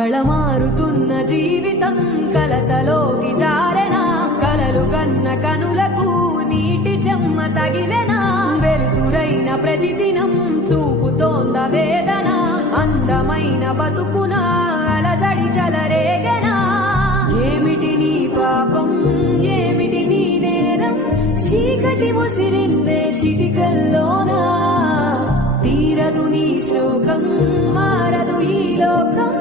కళమారుతున్న జీవితం కలతలోకి జారెనా కలలు కన్న కనులకు నీటి చెమ్మ తగిలెనా వెలుతురైన ప్రతిదినం చూపుతోంద వేదన అందమైన బతుకున అలజడి చలరేగనా ఏమిటి నీ పాపం ఏమిటి నీ నేరం చీకటి ముసిరిందే చిటికల్లోనా తీరదు నీ శోకం మారదు ఈ లోకం